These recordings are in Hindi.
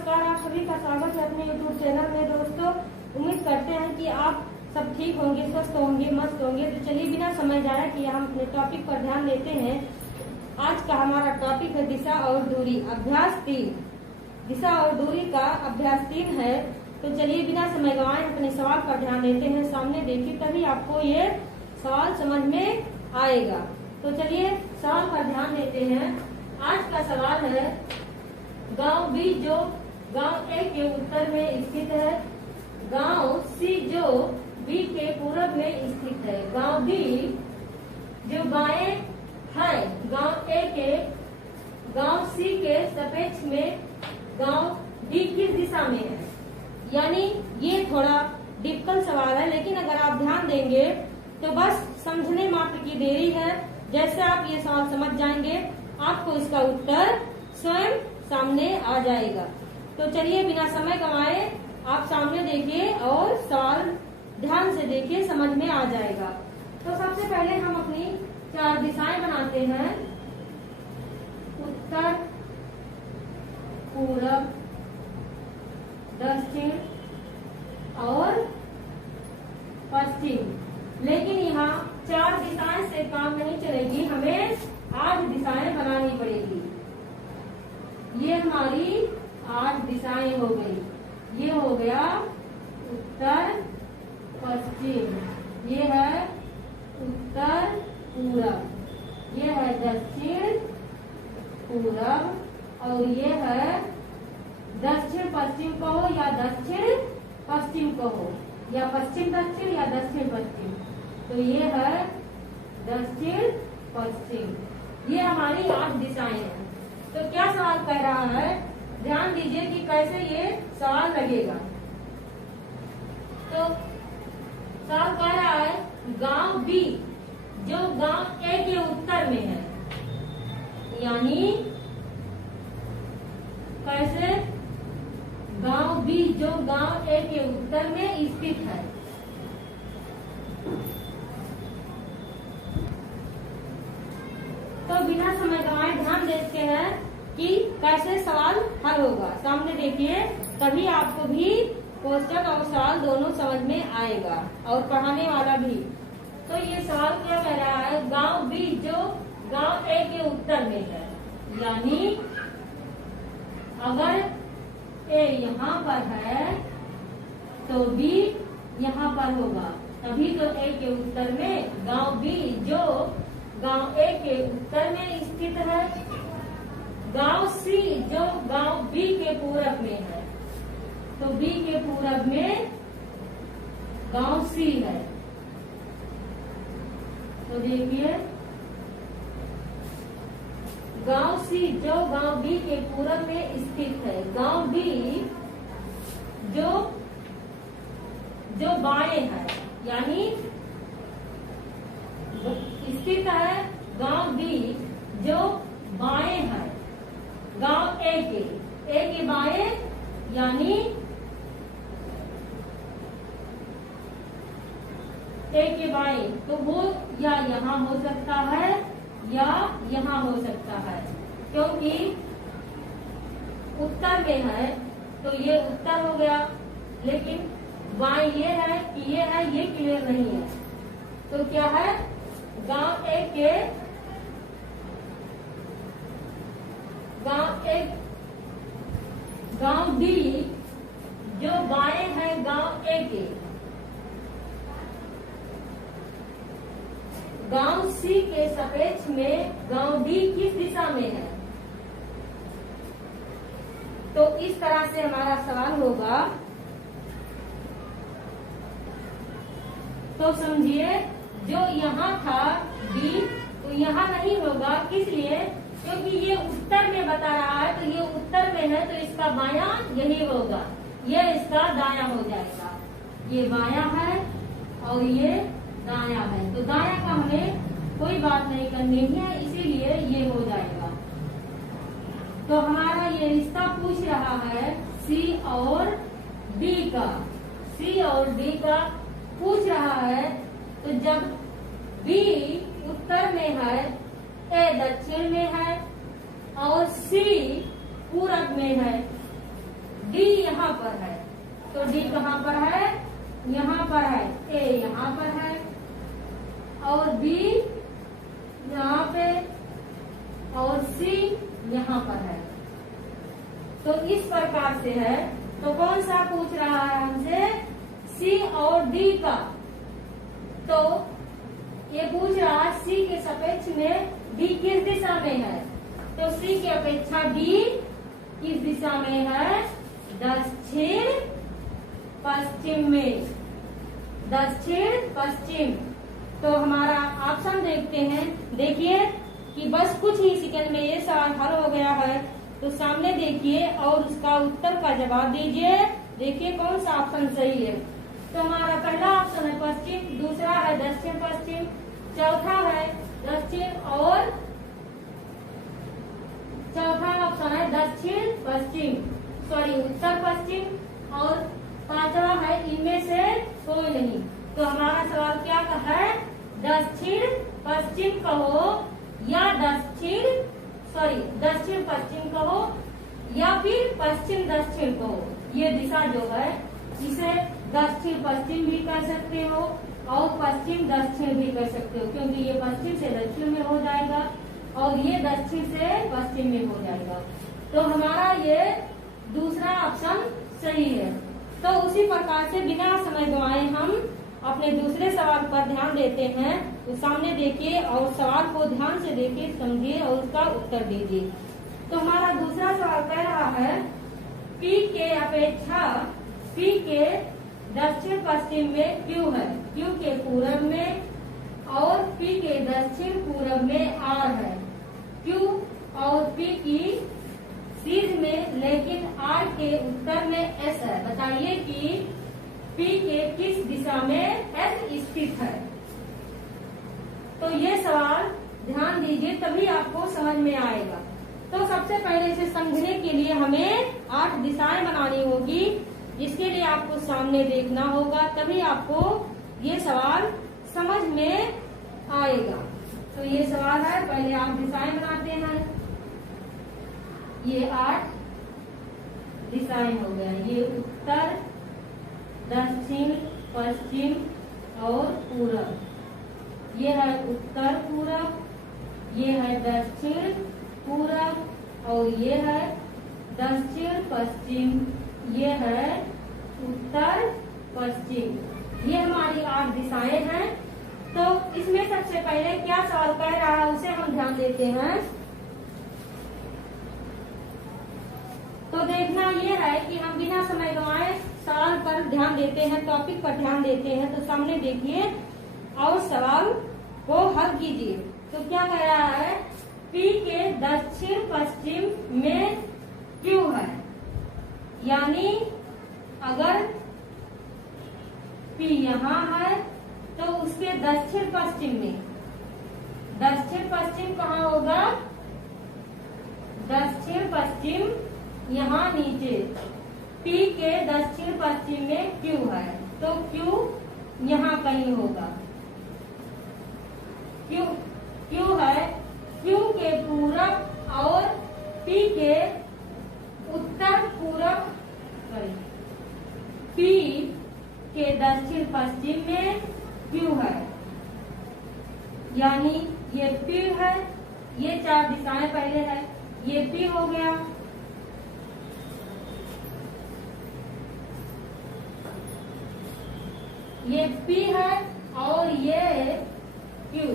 नमस्कार, आप सभी का स्वागत है अपने YouTube चैनल में। दोस्तों, उम्मीद करते हैं कि आप सब ठीक होंगे, स्वस्थ होंगे, मस्त होंगे। तो चलिए बिना समय जाया कि हम अपने टॉपिक पर ध्यान देते हैं। आज का हमारा टॉपिक है दिशा और दूरी, अभ्यास 3। दिशा और दूरी का अभ्यास 3 है। तो चलिए बिना समय गंवाए अपने सवाल पर ध्यान देते हैं। सामने देखिए, तभी आपको ये सवाल समझ में आएगा। तो चलिए सवाल पर ध्यान देते हैं। आज का सवाल है, गांव बी जो गांव ए के उत्तर में स्थित है, गांव सी जो बी के पूरब में स्थित है, गांव बी जो बाएं है गांव ए के गांव सी के सापेक्ष में गांव डी किस दिशा में है। यानी ये थोड़ा डिफिकल्ट सवाल है, लेकिन अगर आप ध्यान देंगे तो बस समझने मात्र की देरी है। जैसे आप ये सवाल समझ जाएंगे, आपको इसका उत्तर स्वयं सामने आ जाएगा। तो चलिए बिना समय गंवाए आप सामने देखिए और सवाल ध्यान से देखिए, समझ में आ जाएगा। तो सबसे पहले हम अपनी 4 दिशाएं बनाते हैं, उत्तर, पूरब, दक्षिण और पश्चिम। लेकिन यहाँ 4 दिशाएं से काम नहीं चलेगी, हमें 8 दिशाएं बनानी पड़ेगी। ये हमारी 8 दिशाएं हो गई। ये हो गया उत्तर पश्चिम, ये है उत्तर पूरब, ये है दक्षिण पूरब, और ये है दक्षिण पश्चिम कहो या दक्षिण पश्चिम कहो, या पश्चिम दक्षिण या दक्षिण पश्चिम। तो ये है दक्षिण पश्चिम। ये हमारी 8 दिशाएं हैं। तो क्या सवाल कह रहा है, ध्यान दीजिए कि कैसे ये सवाल लगेगा। तो सवाल कह रहा है, गांव बी जो गांव ए के उत्तर में है, यानी कैसे, गांव बी जो गांव ए के उत्तर में स्थित है। तो बिना समय गंवाए ध्यान देते हैं कि कैसे सवाल हल होगा। सामने देखिए, तभी आपको भी क्वेश्चन और सवाल दोनों समझ में आएगा और पढ़ाने वाला भी। तो ये सवाल क्या कह रहा है, गांव बी जो गांव ए के उत्तर में है, यानी अगर ए यहाँ पर है तो बी यहाँ पर होगा, तभी तो ए के उत्तर में गांव बी जो गांव ए के उत्तर में स्थित है, गांव सी जो गांव बी के पूरब में है, तो बी के पूरब में गांव सी है। तो देखिए, गांव सी जो गांव बी के पूरब में स्थित है, गांव बी जो बाएं है, यानी स्थित है गांव बी जो बाएं है गांव ए के बाएं, यानी ए के बाएं। तो वो या यहाँ हो सकता है या यहाँ हो सकता है, क्योंकि उत्तर में है तो ये उत्तर हो गया, लेकिन बाएं ये है कि ये है, ये क्लियर नहीं है। तो क्या है, गांव ए के गांव बी जो बाएं है गांव ए के, गांव सी के सापेक्ष में गांव डी किस दिशा में है। तो इस तरह से हमारा सवाल होगा। तो समझिए, जो यहाँ था बी, तो यहाँ नहीं होगा, किस लिए, क्योंकि ये उत्तर में बता रहा है, तो ये उत्तर में है, तो इसका बायां यही होगा, ये इसका दायां हो जाएगा। ये बायां है और ये दायां है, तो दायां का हमें कोई बात नहीं करनी है, इसीलिए ये हो जाएगा। तो हमारा ये रिश्ता पूछ रहा है सी और डी का, सी और डी का पूछ रहा है। तो जब बी उत्तर में है, ए दक्षिण में है और सी पूरब में है, यहाँ पर है, तो डी कहाँ पर है, यहाँ पर है, ए यहाँ पर है और बी यहाँ पे और सी यहाँ पर है। तो इस प्रकार से है। तो कौन सा पूछ रहा है हमसे, सी और डी का। तो ये पूछ रहा है सी के सापेक्ष में डी किस दिशा में है, तो सी की अपेक्षा डी किस दिशा में है, दक्षिण पश्चिम में, दक्षिण पश्चिम। तो हमारा ऑप्शन देखते हैं। देखिए कि बस कुछ ही सेकंड में ये सवाल हल हो गया है। तो सामने देखिए और उसका उत्तर का जवाब दीजिए। देखिए कौन सा ऑप्शन सही है। तो हमारा पहला ऑप्शन है पश्चिम, दूसरा है दक्षिण पश्चिम, चौथा है दक्षिण और चौथा ऑप्शन है दक्षिण पश्चिम, सॉरी उत्तर पश्चिम, और पांचवा है इनमें से कोई नहीं। तो हमारा सवाल क्या है, दक्षिण पश्चिम कहो या दक्षिण पश्चिम कहो या फिर पश्चिम दक्षिण कहो। ये दिशा जो है इसे दक्षिण पश्चिम भी कह सकते हो और पश्चिम दक्षिण भी कह सकते हो, क्योंकि ये पश्चिम से दक्षिण में हो जाएगा और ये दक्षिण से पश्चिम में हो जाएगा। तो हमारा ये दूसरा ऑप्शन सही है। तो उसी प्रकार से बिना समय गंवाए हम अपने दूसरे सवाल पर ध्यान देते हैं। तो सामने देखिए और सवाल को ध्यान से देखिए, समझिए और उसका उत्तर दीजिए। तो हमारा दूसरा सवाल कह रहा है P के अपेक्षा P के दक्षिण पश्चिम में Q है, Q के पूरब में, और P के दक्षिण पूरब में R है। Q और P की सीध में लेकिन R के उत्तर में S है। बताइए कि P के किस दिशा में S स्थित है। तो ये सवाल ध्यान दीजिए तभी आपको समझ में आएगा। तो सबसे पहले इसे समझने के लिए हमें 8 दिशाएं बनानी होगी, जिसके लिए आपको सामने देखना होगा, तभी आपको ये सवाल समझ में आएगा। तो ये सवाल है, पहले आप दिशाएं बनाते हैं। ये 8 दिशाएं हो गया, ये उत्तर, दक्षिण, पश्चिम और पूरब। ये है उत्तर पूरब, ये है दक्षिण पूरब और ये है दक्षिण पश्चिम, ये है उत्तर पश्चिम। ये हमारी 8 दिशाएं हैं। तो इसमें सबसे पहले क्या सवाल कह रहा है उसे हम ध्यान देते हैं। तो देखना ये है कि हम बिना समय गंवाए सवाल पर ध्यान देते हैं, टॉपिक पर ध्यान देते हैं। तो सामने देखिए और सवाल को हल कीजिए। तो क्या कह रहा है, P के दक्षिण पश्चिम में Q है, यानी अगर P यहाँ है तो उसके दक्षिण पश्चिम में, दक्षिण पश्चिम कहाँ होगा, दक्षिण पश्चिम यहाँ नीचे, P के दक्षिण पश्चिम में Q है, तो Q यहाँ कहीं होगा। Q है, Q के पूरब और P के उत्तर पूरब, P के दक्षिण पश्चिम में Q है, यानी ये P है। ये 4 दिशाएं पहले है, ये P हो गया, ये P है और ये Q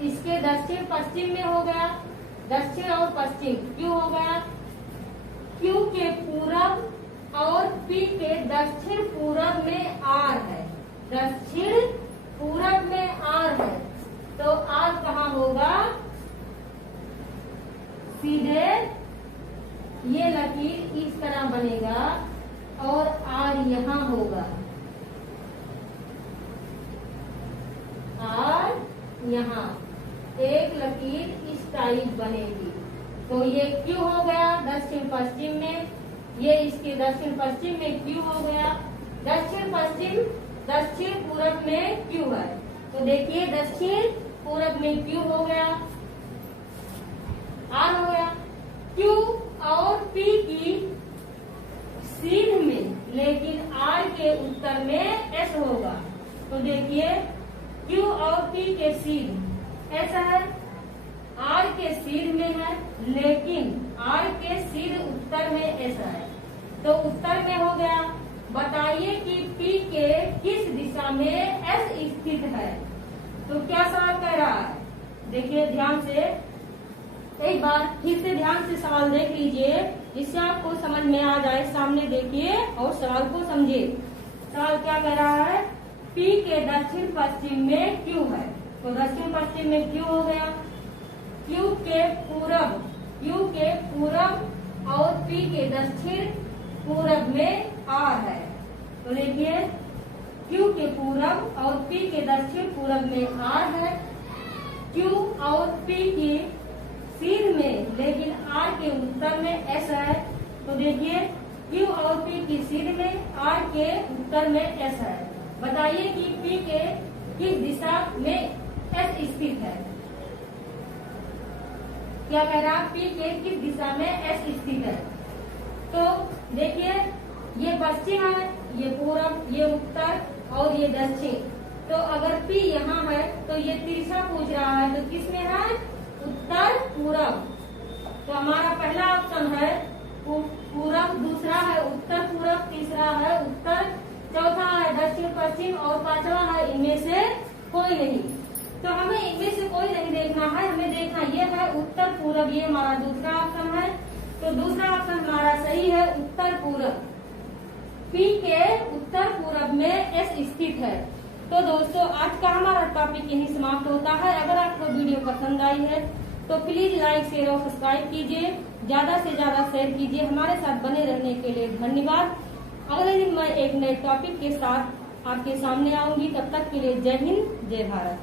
इसके दक्षिण पश्चिम में हो गया, दक्षिण और पश्चिम Q हो गया। Q के पूरब और P के दक्षिण पूरब में R है, दक्षिण पूरब में R है, तो R कहाँ होगा, सीधे ये लकीर इस तरह बनेगा और R यहाँ होगा, R यहाँ एक लकीर इस टाइप बनेगी। तो ये Q हो गया दक्षिण पश्चिम में, ये इसके दक्षिण पश्चिम में Q हो गया, दक्षिण पश्चिम दक्षिण पूरब में Q है। तो देखिए दक्षिण पूरब में Q हो गया, R हो गया। Q और P की सीध में के उत्तर में एस होगा। तो देखिए क्यू और पी के सीध ऐसा है, आर के सीध में है, लेकिन आर के सीध उत्तर में ऐसा है। तो उत्तर में हो गया। बताइए कि पी के किस दिशा में एस स्थित है। तो क्या सवाल कह रहा है, देखिए ध्यान से, एक बार फिर से ध्यान से सवाल देख लीजिए, जिससे आपको समझ में आ जाए। सामने देखिए और सवाल को समझिए। सवाल क्या कह रहा है, पी के दक्षिण पश्चिम में क्यू है। तो दक्षिण पश्चिम में क्यू हो गया, क्यू के पूरब और पी के दक्षिण पूरब में आर है। तो देखिए क्यू के पूरब और पी के दक्षिण पूरब में आर है, क्यू और पी की सीध में, लेकिन आर के उत्तर में एस है। तो देखिए क्यू और पी की सीध में, आर के उत्तर में एस है। बताइए कि पी के किस दिशा में एस स्थित है। क्या कह रहा है, पी के किस दिशा में एस स्थित है। तो देखिए ये पश्चिम है, ये पूरब, ये उत्तर और ये दक्षिण। तो अगर पी यहाँ है तो ये तिरछा पूछ रहा है, तो किस में है, उत्तर पूरब। तो हमारा पहला ऑप्शन है पूरब, दूसरा है उत्तर पूरब, तीसरा है उत्तर, चौथा है दक्षिण पश्चिम और पांचवा है इनमें से कोई नहीं। तो हमें इनमें से कोई नहीं देखना है, हमें देखना ये है उत्तर पूरब, ये हमारा दूसरा ऑप्शन है। तो दूसरा ऑप्शन हमारा सही है, उत्तर पूरब। पी के उत्तर पूरब में एस स्थित है। तो दोस्तों आज का हमारा टॉपिक यही समाप्त होता है। अगर आपको वीडियो पसंद आई है तो प्लीज लाइक शेयर और सब्सक्राइब कीजिए, ज्यादा से ज्यादा शेयर कीजिए। हमारे साथ बने रहने के लिए धन्यवाद। अगले दिन मैं एक नए टॉपिक के साथ आपके सामने आऊंगी। तब तक के लिए जय हिंद, जय भारत।